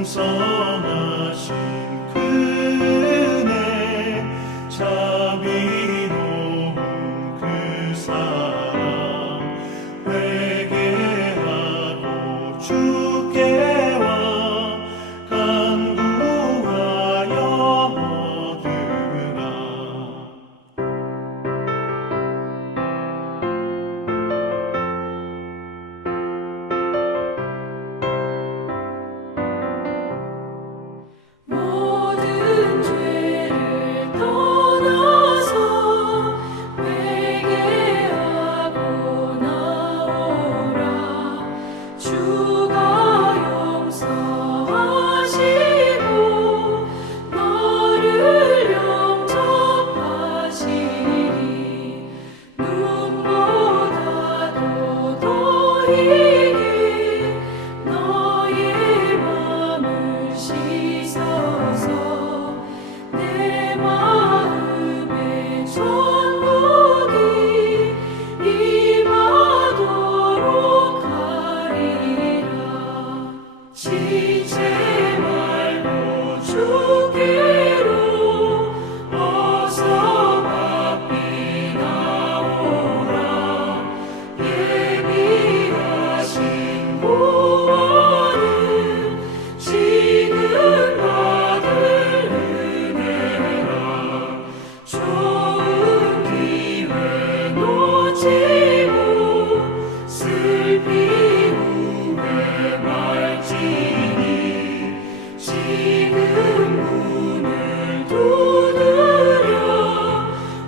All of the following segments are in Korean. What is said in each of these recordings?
풍성하신 그네 자비로운 그 사랑 회개하고 주께 와 간구하여 얻으라. 모든 죄를 떠나서 회개하고 나오라. 주가 용서하시고 너를 영접하시리. 눈보다도 더 희게 너의 맘을 씻어서 내 마음에 천국이 임하도록 하리라. 지체 말고 주께로 어서 바삐 나오라. 예비하신 구원은 지금 받을 은혜라. 좋은 기회 놓치고 슬피 후회 말지니 지금 문을 두드려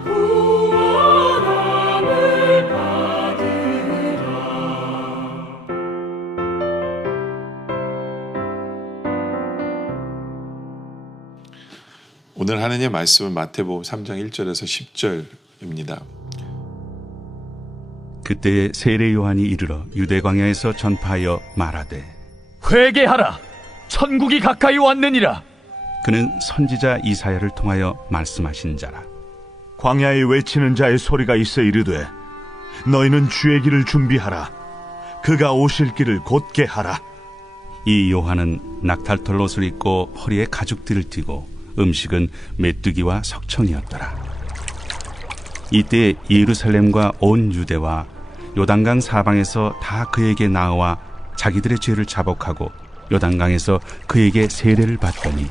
구원함을 받으라. 오늘 하나님의 말씀은 마태복음 3장 1절에서 10절입니다. 그때에 세례 요한이 이르러 유대 광야에서 전파하여 말하되 회개하라. 천국이 가까이 왔느니라. 그는 선지자 이사야를 통하여 말씀하신 자라. 광야에 외치는 자의 소리가 있어 이르되 너희는 주의 길을 준비하라. 그가 오실 길을 곧게 하라. 이 요한은 낙탈털 옷을 입고 허리에 가죽띠를 띠고 음식은 메뚜기와 석청이었더라. 이때 예루살렘과 온 유대와 요단강 사방에서 다 그에게 나와 자기들의 죄를 자복하고 요단강에서 그에게 세례를 받더니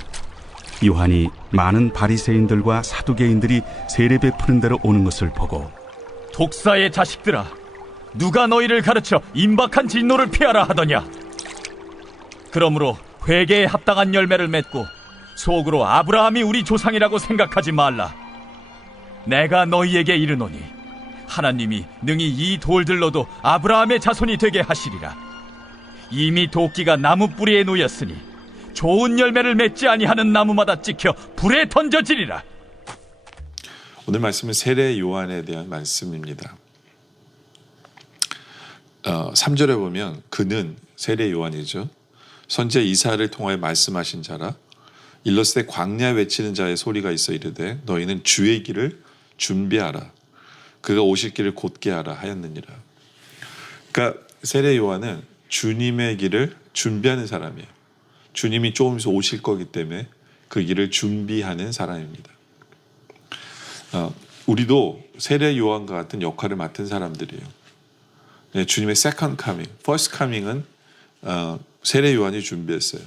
요한이 많은 바리새인들과 사두개인들이 세례 베푸는 데로 오는 것을 보고 독사의 자식들아, 누가 너희를 가르쳐 임박한 진노를 피하라 하더냐. 그러므로 회개에 합당한 열매를 맺고 속으로 아브라함이 우리 조상이라고 생각하지 말라. 내가 너희에게 이르노니 하나님이 능히 이 돌들로도 아브라함의 자손이 되게 하시리라. 이미 도끼가 나무 뿌리에 놓였으니 좋은 열매를 맺지 아니하는 나무마다 찍혀 불에 던져지리라. 오늘 말씀은 세례 요한에 대한 말씀입니다. 3절에 보면 그는 세례 요한이죠. 선지자 이사야를 통하여 말씀하신 자라. 일렀을 때 광야 외치는 자의 소리가 있어 이르되 너희는 주의 길을 준비하라. 그가 오실 길을 곧게 하라 하였느니라. 그러니까 세례 요한은 주님의 길을 준비하는 사람이에요. 주님이 조금 있어 오실 거기 때문에 그 길을 준비하는 사람입니다. 우리도 세례 요한과 같은 역할을 맡은 사람들이에요. 네, 주님의 second coming, first coming은 세례 요한이 준비했어요.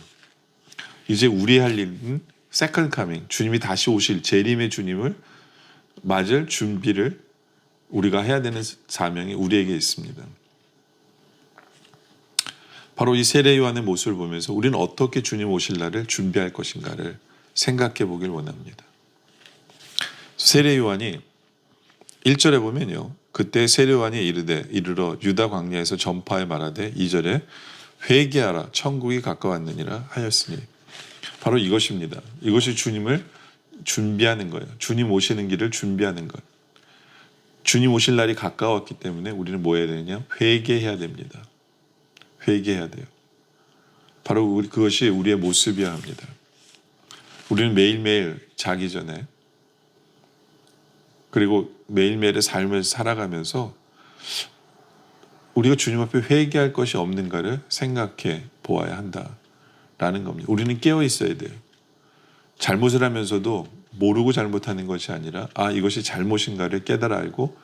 이제 우리 할 일은 second coming, 주님이 다시 오실 재림의 주님을 맞을 준비를 우리가 해야 되는 사명이 우리에게 있습니다. 바로 이 세례 요한의 모습을 보면서 우리는 어떻게 주님 오실 날을 준비할 것인가를 생각해 보길 원합니다. 세례 요한이 1절에 보면요. 그때 세례 요한이 이르러 유다 광야에서 전파에 말하되 2절에 회개하라 천국이 가까웠느니라 하였으니 바로 이것입니다. 이것이 주님을 준비하는 거예요. 주님 오시는 길을 준비하는 것. 주님 오실 날이 가까웠기 때문에 우리는 뭐 해야 되느냐? 회개해야 됩니다. 회개해야 돼요. 바로 그것이 우리의 모습이어야 합니다. 우리는 매일매일 자기 전에 그리고 매일매일의 삶을 살아가면서 우리가 주님 앞에 회개할 것이 없는가를 생각해 보아야 한다라는 겁니다. 우리는 깨어 있어야 돼요. 잘못을 하면서도 모르고 잘못하는 것이 아니라 이것이 잘못인가를 깨달아 알고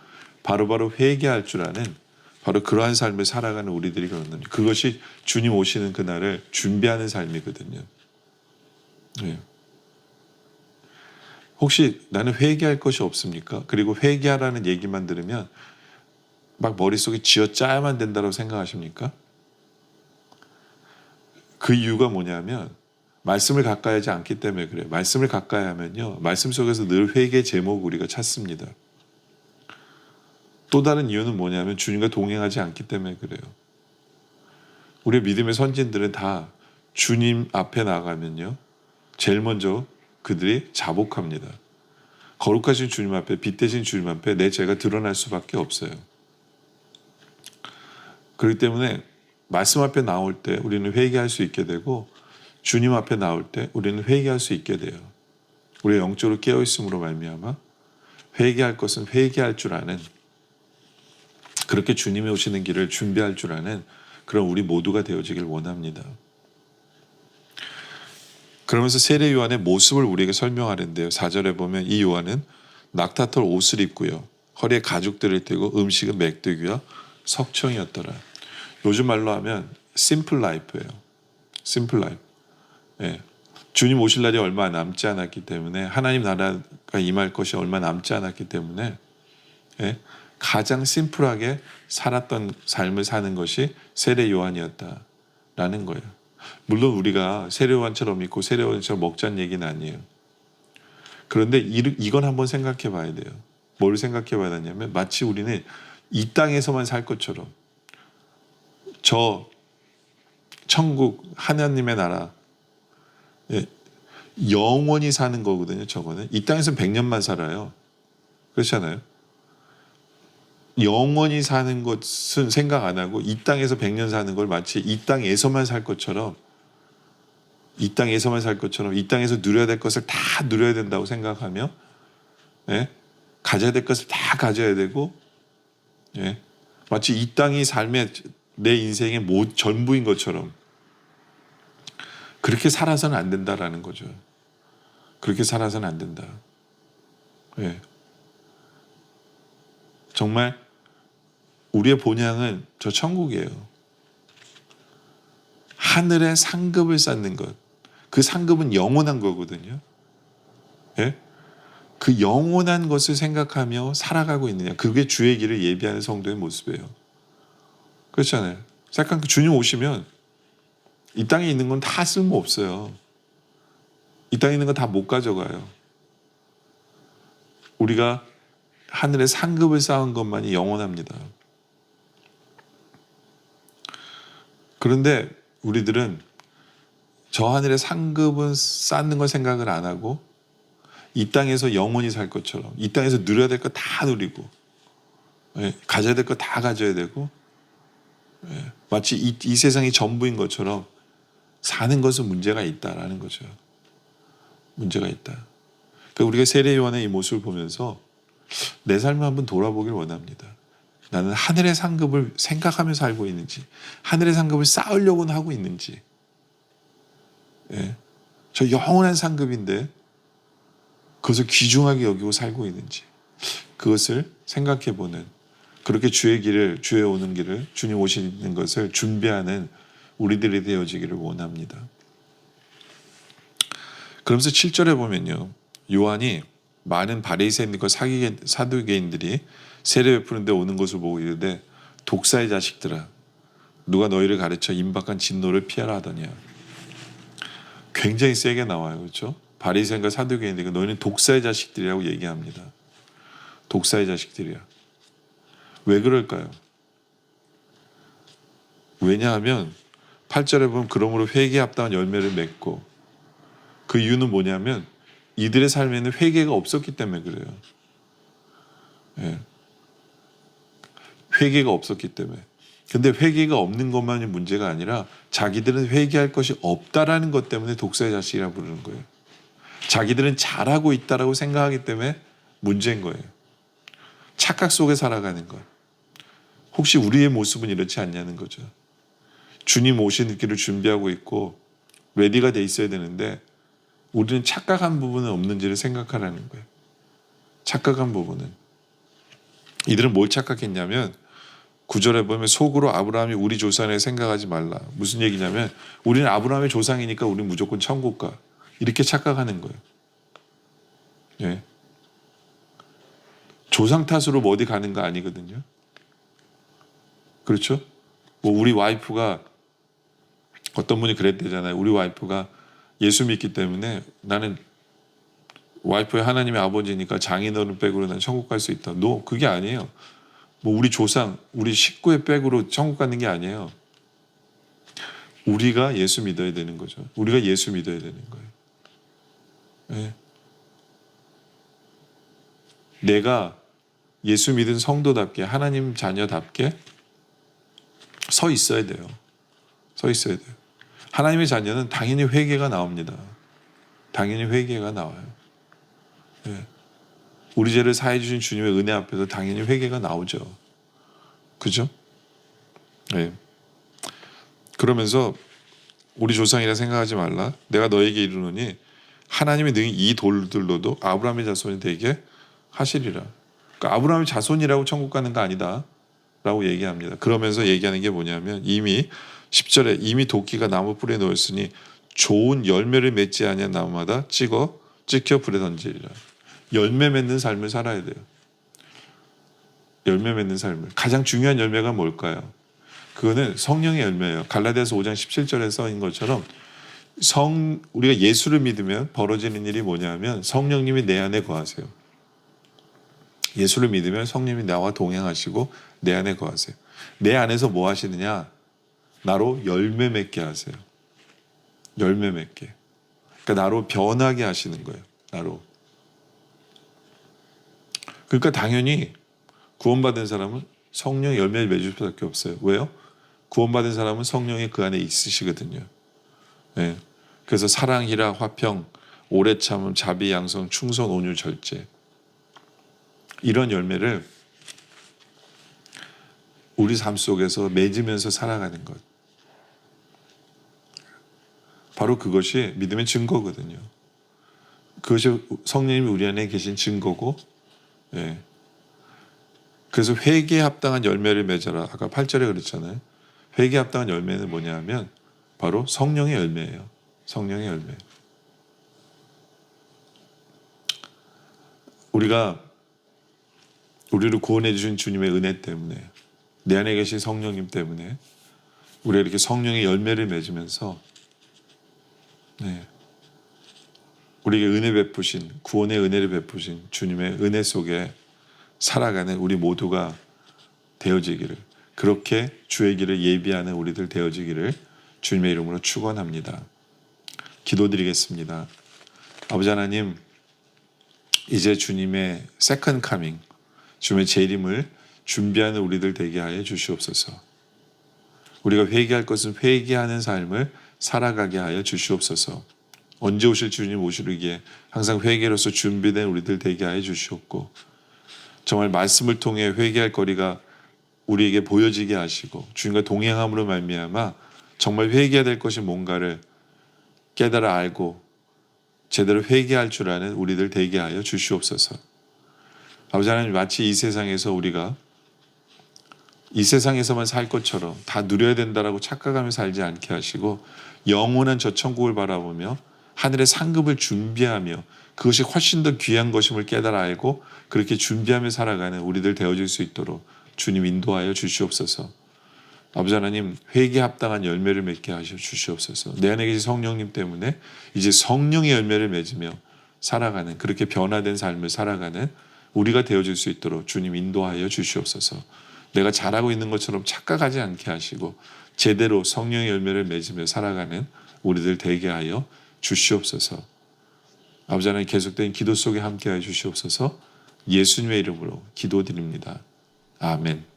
바로바로 회개할 줄 아는 바로 그러한 삶을 살아가는 우리들이 그렇습니다. 그것이 주님 오시는 그날을 준비하는 삶이거든요. 네. 혹시 나는 회개할 것이 없습니까? 그리고 회개하라는 얘기만 들으면 막 머릿속에 쥐어짜야만 된다고 생각하십니까? 그 이유가 뭐냐면 말씀을 가까이 하지 않기 때문에 그래요. 말씀을 가까이 하면요, 말씀 속에서 늘 회개 제목을 우리가 찾습니다. 또 다른 이유는 뭐냐면 주님과 동행하지 않기 때문에 그래요. 우리 믿음의 선진들은 다 주님 앞에 나가면요, 제일 먼저 그들이 자복합니다. 거룩하신 주님 앞에, 빛대신 주님 앞에 내 죄가 드러날 수밖에 없어요. 그렇기 때문에 말씀 앞에 나올 때 우리는 회개할 수 있게 되고, 주님 앞에 나올 때 우리는 회개할 수 있게 돼요. 우리가 영적으로 깨어있음으로 말미암아 회개할 것은 회개할 줄 아는, 그렇게 주님이 오시는 길을 준비할 줄 아는 그런 우리 모두가 되어지길 원합니다. 그러면서 세례 요한의 모습을 우리에게 설명하는데요. 4절에 보면 이 요한은 낙타털 옷을 입고요, 허리에 가죽들을 떼고 음식은 메뚜기와 석청이었더라. 요즘 말로 하면 심플 라이프예요. 심플 라이프. 예. 주님 오실 날이 얼마 남지 않았기 때문에, 하나님 나라가 임할 것이 얼마 남지 않았기 때문에, 예, 가장 심플하게 살았던 삶을 사는 것이 세례 요한이었다라는 거예요. 물론 우리가 세례 요한처럼 믿고 세례 요한처럼 먹자는 얘기는 아니에요. 그런데 이건 한번 생각해 봐야 돼요. 뭘 생각해 봐야 되냐면, 마치 우리는 이 땅에서만 살 것처럼, 저 천국 하나님의 나라, 예, 영원히 사는 거거든요. 저거는 이 땅에서 100년만 살아요. 그렇잖아요. 영원히 사는 것은 생각 안 하고 이 땅에서 100년 사는 걸 마치 이 땅에서만 살 것처럼, 이 땅에서만 살 것처럼, 이 땅에서 누려야 될 것을 다 누려야 된다고 생각하며, 예, 가져야 될 것을 다 가져야 되고, 예, 마치 이 땅이 삶의 내 인생의 전부인 것처럼 그렇게 살아서는 안 된다라는 거죠. 그렇게 살아서는 안 된다. 예. 정말 우리의 본향은 저 천국이에요. 하늘의 상급을 쌓는 것. 그 상급은 영원한 거거든요. 예? 그 영원한 것을 생각하며 살아가고 있느냐. 그게 주의 길을 예비하는 성도의 모습이에요. 그렇잖아요. 잠깐 주님 오시면 이 땅에 있는 건 다 쓸모없어요. 이 땅에 있는 건 다 못 가져가요. 우리가 하늘의 상급을 쌓은 것만이 영원합니다. 그런데 우리들은 저 하늘의 상급은 쌓는 걸 생각을 안 하고 이 땅에서 영원히 살 것처럼, 이 땅에서 누려야 될 거 다 누리고, 예, 가져야 될 거 다 가져야 되고, 예, 마치 이 세상이 전부인 것처럼 사는 것은 문제가 있다라는 거죠. 문제가 있다. 그러니까 우리가 세례 요한의 이 모습을 보면서 내 삶을 한번 돌아보길 원합니다. 나는 하늘의 상급을 생각하며 살고 있는지, 하늘의 상급을 쌓으려고는 하고 있는지, 예, 저 영원한 상급인데 그것을 귀중하게 여기고 살고 있는지, 그것을 생각해보는, 그렇게 주의 길을, 주의 오는 길을, 주님 오시는 것을 준비하는 우리들이 되어지기를 원합니다. 그러면서 7절에 보면요, 요한이 많은 바리새인들과 사두개인들이 세례 베푸는 데 오는 것을 보고 이르되 독사의 자식들아, 누가 너희를 가르쳐 임박한 진노를 피하라 하더냐. 굉장히 세게 나와요. 그렇죠? 바리새인과 사두개인들이 너희는 독사의 자식들이라고 얘기합니다. 독사의 자식들이야. 왜 그럴까요? 왜냐하면 8절에 보면 그러므로 회개에 합당한 열매를 맺고, 그 이유는 뭐냐면 이들의 삶에는 회개가 없었기 때문에 그래요. 예. 회개가 없었기 때문에. 근데 회개가 없는 것만이 문제가 아니라 자기들은 회개할 것이 없다라는 것 때문에 독사의 자식이라고 부르는 거예요. 자기들은 잘하고 있다라고 생각하기 때문에 문제인 거예요. 착각 속에 살아가는 것. 혹시 우리의 모습은 이렇지 않냐는 거죠. 주님 오시는 길을 준비하고 있고 레디가 돼 있어야 되는데 우리는 착각한 부분은 없는지를 생각하라는 거예요. 착각한 부분은. 이들은 뭘 착각했냐면 9절에 보면 속으로 아브라함이 우리 조상을 생각하지 말라. 무슨 얘기냐면 우리는 아브라함의 조상이니까 우리는 무조건 천국 가. 이렇게 착각하는 거예요. 예. 조상 탓으로 뭐 어디 가는 거 아니거든요. 그렇죠? 뭐 우리 와이프가 어떤 분이 그랬대잖아요. 우리 와이프가 예수 믿기 때문에 나는 와이프의 하나님의 아버지니까 장인어른 백으로 난 천국 갈 수 있다. 그게 아니에요. 뭐 우리 조상, 우리 식구의 백으로 천국 가는 게 아니에요. 우리가 예수 믿어야 되는 거죠. 우리가 예수 믿어야 되는 거예요. 네. 내가 예수 믿은 성도답게 하나님 자녀답게 서 있어야 돼요. 서 있어야 돼요. 하나님의 자녀는 당연히 회개가 나옵니다. 당연히 회개가 나와요. 네. 우리 죄를 사해 주신 주님의 은혜 앞에서 당연히 회개가 나오죠. 그죠? 네. 그러면서 우리 조상이라 생각하지 말라. 내가 너에게 이르노니 하나님이 능히 이 돌들로도 아브라함의 자손이 되게 하시리라. 그러니까 아브라함의 자손이라고 천국 가는 거 아니다 라고 얘기합니다. 그러면서 얘기하는 게 뭐냐면 이미 10절에 이미 도끼가 나무 뿔에 놓였으니 좋은 열매를 맺지 아니한 나무마다 찍혀 불에 던지리라. 열매 맺는 삶을 살아야 돼요. 열매 맺는 삶을. 가장 중요한 열매가 뭘까요? 그거는 성령의 열매예요. 갈라디아서 5장 17절에 써있는 것처럼 우리가 예수를 믿으면 벌어지는 일이 뭐냐면 성령님이 내 안에 거하세요. 예수를 믿으면 성령님이 나와 동행하시고 내 안에 거하세요. 내 안에서 뭐 하시느냐? 나로 열매 맺게 하세요. 열매 맺게. 그러니까 나로 변하게 하시는 거예요. 나로. 그러니까 당연히 구원받은 사람은 성령의 열매를 맺을 수밖에 없어요. 왜요? 구원받은 사람은 성령이 그 안에 있으시거든요. 네. 그래서 사랑, 희락, 화평, 오래 참음, 자비, 양성, 충성, 온유, 절제. 이런 열매를 우리 삶 속에서 맺으면서 살아가는 것. 바로 그것이 믿음의 증거거든요. 그것이 성령님이 우리 안에 계신 증거고, 예. 그래서 회개에 합당한 열매를 맺어라. 아까 8절에 그랬잖아요. 회개에 합당한 열매는 뭐냐 하면 바로 성령의 열매예요. 성령의 열매. 우리를 구원해 주신 주님의 은혜 때문에 내 안에 계신 성령님 때문에 우리가 이렇게 성령의 열매를 맺으면서 우리에게 은혜 베푸신 구원의 은혜를 베푸신 주님의 은혜 속에 살아가는 우리 모두가 되어지기를 그렇게 주의 길을 예비하는 우리들 되어지기를 주님의 이름으로 축원합니다. 기도드리겠습니다. 아버지 하나님 이제 주님의 세컨드 카밍 주님의 재림을 준비하는 우리들 되게 하여 주시옵소서. 우리가 회개할 것은 회개하는 삶을 살아가게 하여 주시옵소서. 언제 오실 주님 오시기에 항상 회개로서 준비된 우리들 되게 하여 주시옵고 정말 말씀을 통해 회개할 거리가 우리에게 보여지게 하시고 주님과 동행함으로 말미암아 정말 회개해야 될 것이 뭔가를 깨달아 알고 제대로 회개할 줄 아는 우리들 되게 하여 주시옵소서. 아버지 하나님 마치 이 세상에서 우리가 이 세상에서만 살 것처럼 다 누려야 된다라고 착각하며 살지 않게 하시고 영원한 저 천국을 바라보며 하늘의 상급을 준비하며 그것이 훨씬 더 귀한 것임을 깨달아 알고 그렇게 준비하며 살아가는 우리들 되어질 수 있도록 주님 인도하여 주시옵소서. 아버지 하나님 회개에 합당한 열매를 맺게 하셔 주시옵소서. 내 안에 계신 성령님 때문에 이제 성령의 열매를 맺으며 살아가는 그렇게 변화된 삶을 살아가는 우리가 되어질 수 있도록 주님 인도하여 주시옵소서. 내가 잘하고 있는 것처럼 착각하지 않게 하시고 제대로 성령의 열매를 맺으며 살아가는 우리들 되게 하여 주시옵소서. 아버지 하나님 계속된 기도 속에 함께하여 주시옵소서. 예수님의 이름으로 기도드립니다. 아멘.